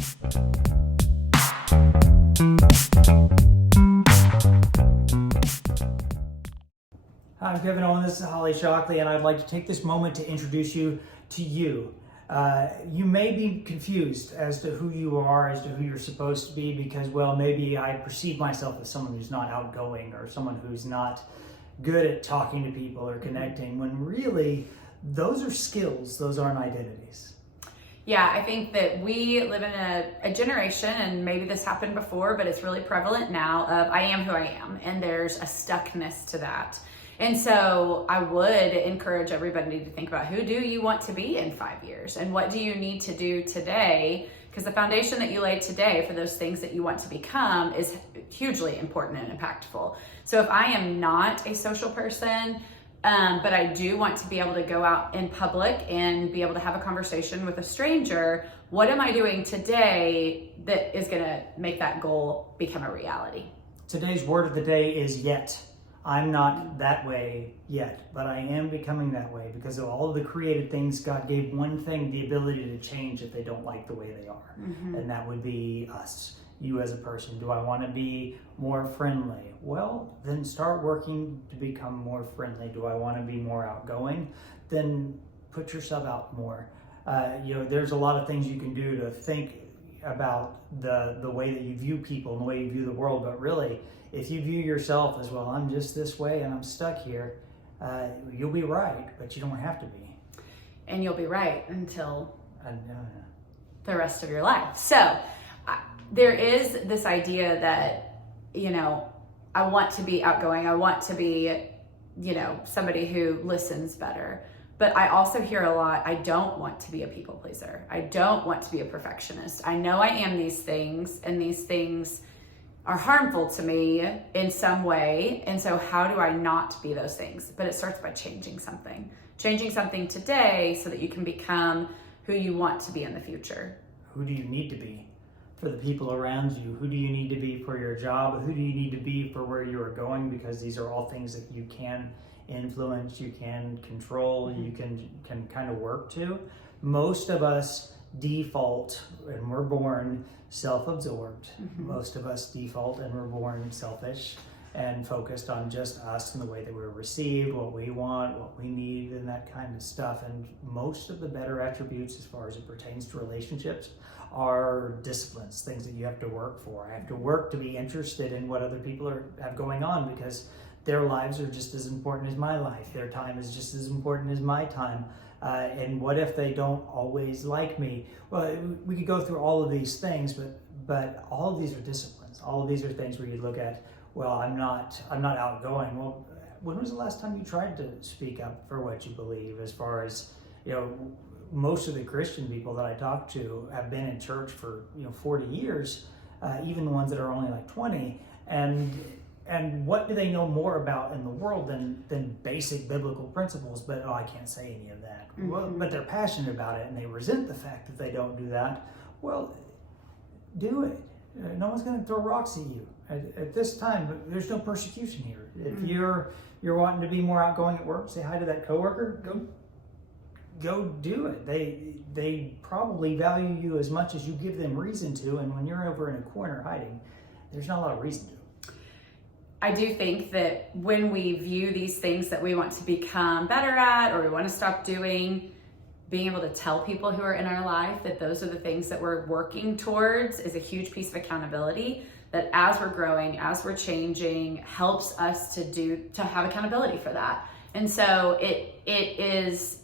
Hi, I'm Kevon, Owen. This is Shockley, and I'd like to take this moment to introduce you to you. You may be confused as to who you are, as to who you're supposed to be, because, well, maybe I perceive myself as someone who's not outgoing or someone who's not good at talking to people or connecting, when really those are skills, those aren't identities. Yeah, I think that we live in a generation, and maybe this happened before, but it's really prevalent now, of I am who I am, and there's a stuckness to that. And so I would encourage everybody to think about, who do you want to be in 5 years? And what do you need to do today? Because the foundation that you lay today for those things that you want to become is hugely important and impactful. So if I am not a social person, but I do want to be able to go out in public and be able to have a conversation with a stranger, what am I doing today that is going to make that goal become a reality? Today's word of the day is yet. I'm not that way yet, but I am becoming that way because of all of the created things. God gave one thing, the ability to change if they don't like the way they are. Mm-hmm. And that would be us, you as a person. Do I want to be more friendly? Well, then start working to become more friendly. Do I want to be more outgoing? Then put yourself out more. There's a lot of things you can do to think about the way that you view people and the way you view the world, but really, if you view yourself as, well, I'm just this way and I'm stuck here, you'll be right, but you don't have to be. And you'll be right until the rest of your life. So there is this idea that, I want to be outgoing. I want to be, somebody who listens better. But I also hear a lot, I don't want to be a people pleaser. I don't want to be a perfectionist. I know I am these things, and these things are harmful to me in some way. And so how do I not be those things? But it starts by changing something today so that you can become who you want to be in the future. Who do you need to be for the people around you? Who do you need to be for your job? Who do you need to be for where you are going? Because these are all things that you can influence, you can control, you can kind of work to. Most of us default, and we're born self-absorbed. Mm-hmm. Most of us default and we're born selfish and focused on just us and the way that we're received, what we want, what we need, and that kind of stuff. And most of the better attributes as far as it pertains to relationships are disciplines, things that you have to work for. I have to work to be interested in what other people have going on, because their lives are just as important as my life. Their time is just as important as my time. And what if they don't always like me? Well, we could go through all of these things, but all of these are disciplines. All of these are things where you look at, well, I'm not outgoing. Well, when was the last time you tried to speak up for what you believe? As far as, most of the Christian people that I talk to have been in church for 40 years, even the ones that are only like 20, and what do they know more about in the world than basic biblical principles? But I can't say any of that. Mm-hmm. Well, but they're passionate about it, and they resent the fact that they don't do that. Well, do it. No one's going to throw rocks at you at this time. There's no persecution here. If mm-hmm. you're wanting to be more outgoing at work, say hi to that coworker. Go do it. They probably value you as much as you give them reason to. And when you're over in a corner hiding, there's not a lot of reason to. I do think that when we view these things that we want to become better at, or we want to stop doing, being able to tell people who are in our life that those are the things that we're working towards is a huge piece of accountability, that as we're growing, as we're changing, helps us to have accountability for that. And so it is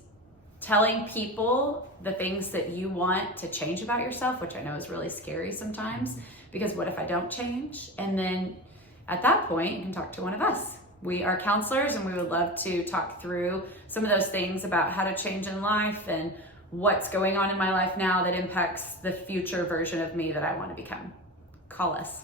telling people the things that you want to change about yourself, which I know is really scary sometimes, because what if I don't change? And then at that point, you can talk to one of us. We are counselors, and we would love to talk through some of those things about how to change in life and what's going on in my life now that impacts the future version of me that I want to become. Call us.